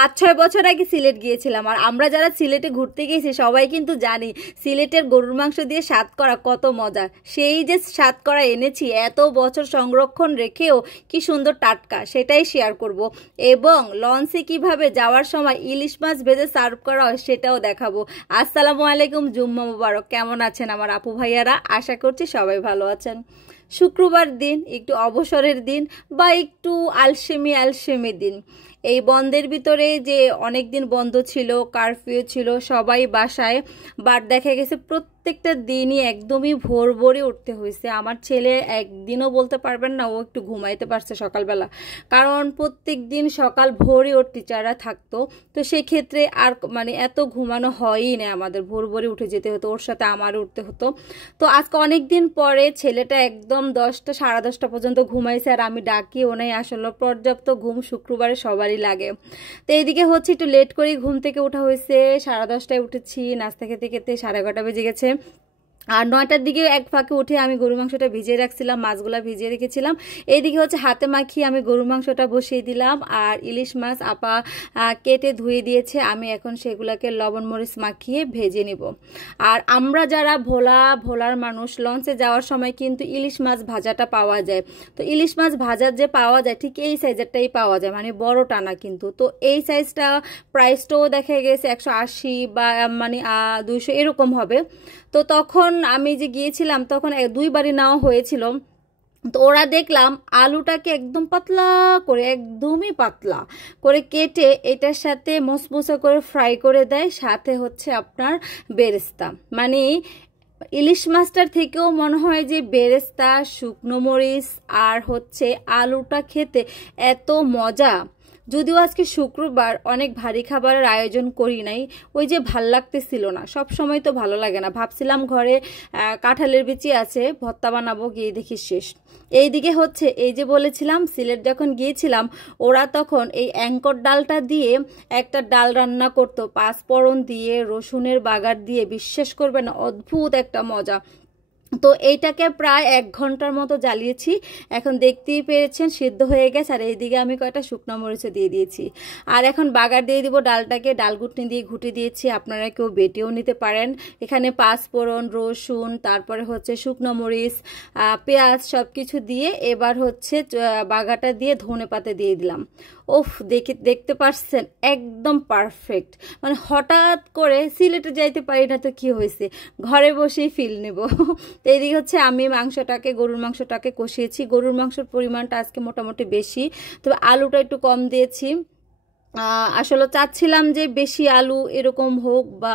5-6 বছর আগে সিলেট গিয়েছিলাম। আর আমরা যারা সিলেটে ঘুরতে গিয়েছি সবাই কিন্তু জানি সিলেটের গরুর মাংস দিয়ে সাতকরা কত মজা। সেই যে সাতকরা এনেছি এত বছর সংরক্ষণ রেখেও কি সুন্দর টাটকা, সেটাই শেয়ার করব। এবং লঞ্চে কিভাবে যাওয়ার সময় ইলিশ মাছ ভেজে সার্ভ করা হয় সেটাও দেখাবো। আসসালামু আলাইকুম, জুম্মা মুবারক। কেমন আছেন আমার আপু ভাইয়ারা? আশা করছি সবাই ভালো আছেন। শুক্রবার দিন, একটু অবসরের দিন বা একটু আলসেমি দিন। এই বন্ধের ভিতরে যে অনেক দিন বন্ধ ছিল, কারফিউ ছিল, সবাই বাসায়, বাট দেখা গেছে প্রত্যেকটা দিনই একদমই ভোর ভোরে উঠতে হয়েছে। আমার ছেলে একদিনও বলতে পারবেন না ও একটু ঘুমাইতে পারছে সকালবেলা, কারণ প্রত্যেক দিন সকাল ভোরে ওর টিচাররা থাকতো। তো সেক্ষেত্রে আর মানে এত ঘুমানো হয়ই না, আমাদের ভোর ভোরে উঠে যেতে হতো, ওর সাথে আমারও উঠতে হতো। তো আজকে অনেক দিন পরে ছেলেটা একদম 10টা সাড়ে 10টা পর্যন্ত ঘুমাইছে, আর আমি ডাকি ও নাই। আসলে পর্যাপ্ত ঘুম শুক্রবারে সবারই লাগে। তো এইদিকে হচ্ছে একটু লেট করে ঘুম থেকে ওঠা হয়েছে, সাড়ে 10টায় উঠেছি, নাস্তা খেতে খেতে 11:30 বেজে গেছে। আর 9টার দিকে এক ফাঁকে উঠে আমি গরু মাংসটা ভিজিয়ে রাখছিলাম, মাছগুলা ভিজিয়ে রেখেছিলাম। এইদিকে হচ্ছে হাতে মাখিয়ে আমি গরু মাংসটা বসিয়ে দিলাম। আর ইলিশ মাছ আপা কেটে ধুয়ে দিয়েছে, আমি এখন সেগুলাকে লবণ মরিচ মাখিয়ে ভেজে নিব। আর আমরা যারা ভোলার মানুষ, লঞ্চে যাওয়ার সময় কিন্তু ইলিশ মাছ ভাজাটা পাওয়া যায়। তো ইলিশ মাছ ভাজার যে পাওয়া যায় ঠিক এই সাইজেরটাই পাওয়া যায়, মানে বড়টা না কিন্তু। তো এই সাইজটা প্রাইসটাও দেখা গেছে 180 বা মানে 200 এরকম হবে। তো তখন আমি যে গিয়েছিলাম তখন 2বারই নেওয়া হয়েছিল। তো ওরা দেখলাম আলুটাকে একদম পাতলা করে, একদমই পাতলা করে কেটে এটার সাথে মসমসা করে ফ্রাই করে দেয়, সাথে হচ্ছে আপনার বেরেস্তা। মানে ইলিশ মাছটার থেকেও মনে হয় যে বেরেস্তা, শুকনো মরিচ আর হচ্ছে আলুটা খেতে এত মজা। যদিও আজকে শুক্রবার, অনেক ভারী খাবারের আয়োজন করি নাই, ওই যে ভাল লাগতেছিল না। সব সময় তো ভালো লাগে না। ভাবছিলাম ঘরে কাঁঠালের বিচি আছে, ভর্তা বানাবো, গিয়ে দেখি শেষ। এইদিকে হচ্ছে এই যে বলেছিলাম সিলেট যখন গিয়েছিলাম ওরা তখন এই অ্যাঙ্কর ডালটা দিয়ে একটা ডাল রান্না করতো, পাঁচফোড়ন দিয়ে, রসুনের বাগার দিয়ে, বিশ্বাস করবেন অদ্ভুত একটা মজা। তো এইটাকে প্রায় 1 ঘন্টার মতো জ্বালিয়েছি, এখন দেখতেই পেরেছেন সিদ্ধ হয়ে গেছে। আর এইদিকে আমি কয়েকটা শুকনো মরিচও দিয়ে দিয়েছি। আর এখন বাগার দিয়ে দিব ডালটাকে, ডাল ঘুটনি দিয়ে ঘুটে দিয়েছি, আপনারা কেউ বেটেও নিতে পারেন। এখানে পাঁচফোড়ন, রসুন, তারপরে হচ্ছে শুকনো মরিচ, পেঁয়াজ সব কিছু দিয়ে এবার হচ্ছে বাগাটা দিয়ে ধনেপাতা দিয়ে দিলাম। ওফ, দেখতে পাচ্ছেন একদম পারফেক্ট। মানে হঠাৎ করে সিলেটে যাইতে পারি না তো কি হয়েছে, ঘরে বসেই ফিল নেব। তো এইদিকে হচ্ছে আমি গরুর মাংসটাকে কষিয়েছি। গরুর মাংসের পরিমাণটা আজকে মোটামুটি বেশি, তবে আলুটা একটু কম দিয়েছি। আসলে চাচ্ছিলাম যে বেশি আলু এরকম হোক বা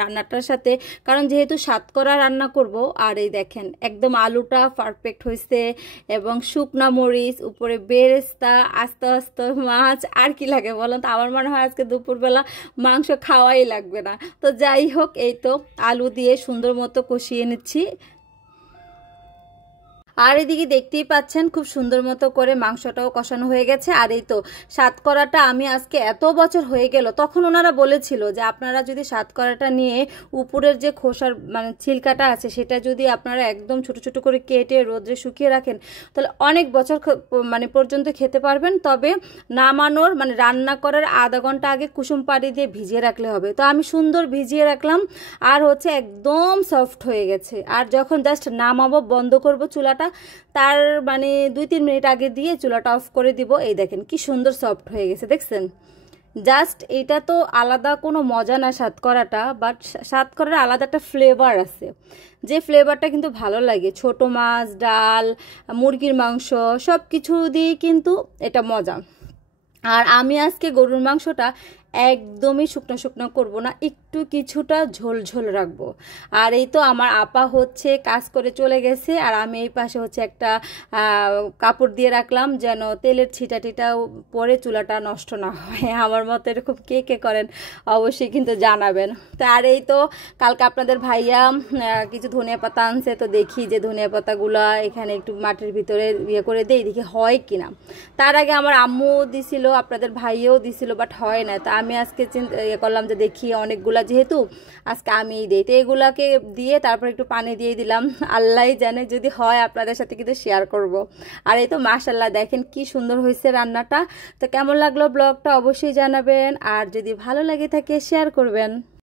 রান্নাটার সাথে, কারণ যেহেতু সাতকরা রান্না করব। আর এই দেখেন একদম আলুটা পারফেক্ট হয়েছে, এবং শুকনা মরিচ, উপরে বেরেস্তা, আস্তে আস্তে মাছ, আর কি লাগে বলেন তো? আমার মনে হয় আজকে দুপুরবেলা মাংস খাওয়াই লাগবে না। তো যাই হোক, এই তো আলু দিয়ে সুন্দর মতো কষিয়ে নিচ্ছি। আর এদিকে দেখতেই পাচ্ছেন খুব সুন্দর মতো করে মাংসটাও কষানো হয়ে গেছে। আর এই তো সাতকরাটা আমি আজকে এত বছর হয়ে গেল, তখন ওনারা বলেছিল যে আপনারা যদি সাতকরাটা নিয়ে উপরের যে খোসার মানে ছিলকাটা আছে সেটা যদি আপনারা একদম ছোট ছোট করে কেটে রোদ্রে শুকিয়ে রাখেন তাহলে অনেক বছর মানে পর্যন্ত খেতে পারবেন। তবে নামানোর মানে রান্না করার আধা ঘন্টা আগে কুসুম পানি দিয়ে ভিজিয়ে রাখলে হবে। তো আমি সুন্দর ভিজিয়ে রাখলাম, আর হচ্ছে একদম সফট হয়ে গেছে। আর যখন জাস্ট নামাবো, বন্ধ করব চুলাটা, তার মানে 2-3 মিনিট আগে দিয়ে চুলাটা অফ করে দিব। এই দেখেন কি সুন্দর সফট হয়ে গেছে, দেখছেন? জাস্ট এটা তো আলাদা কোনো মজা না সাতকরাটা, বাট সাতকরার আলাদা একটা ফ্লেভার আছে, যে ফ্লেভারটা কিন্তু ভালো লাগে। ছোট মাছ, ডাল, মুরগির মাংস সব কিছু দিয়ে কিন্তু এটা মজা। আর আমি আজকে গরুর মাংসটা একদমই শুকনো শুকনো করব না, একটু কিছুটা ঝোল ঝোল রাখবো। আর এই তো আমার আপা হচ্ছে কাজ করে চলে গেছে, আর আমি এই পাশে হচ্ছে একটা কাপড় দিয়ে রাখলাম যেন তেলের ছিটা টিটাও পরে চুলাটা নষ্ট না হয়। আমার মতো এরকম কে কে করেন অবশ্যই কিন্তু জানাবেন। তো আর এই তো কালকে আপনাদের ভাইয়া কিছু ধনিয়া পাতা আনছে, তো দেখি যে ধনিয়া পাতাগুলো এখানে একটু মাটির ভিতরে ইয়ে করে দেই, দেখি হয় কিনা। তার আগে আমার আম্মু দিছিল, আপনাদের ভাইয়াও দিছিল, বাট হয় না। তা আমি আজকে ইয়ে করলাম যে দেখি অনেকগুলা যেহেতু আজকে আমিই দিই, তো এগুলাকে দিয়ে তারপর একটু পানি দিয়ে দিলাম। আল্লাহই জানে, যদি হয় আপনাদের সাথে কিন্তু শেয়ার করব। আর এই তো মাশাআল্লাহ দেখেন কি সুন্দর হয়েছে রান্নাটা। তো কেমন লাগলো ব্লগটা অবশ্যই জানাবেন, আর যদি ভালো লাগে থাকে শেয়ার করবেন।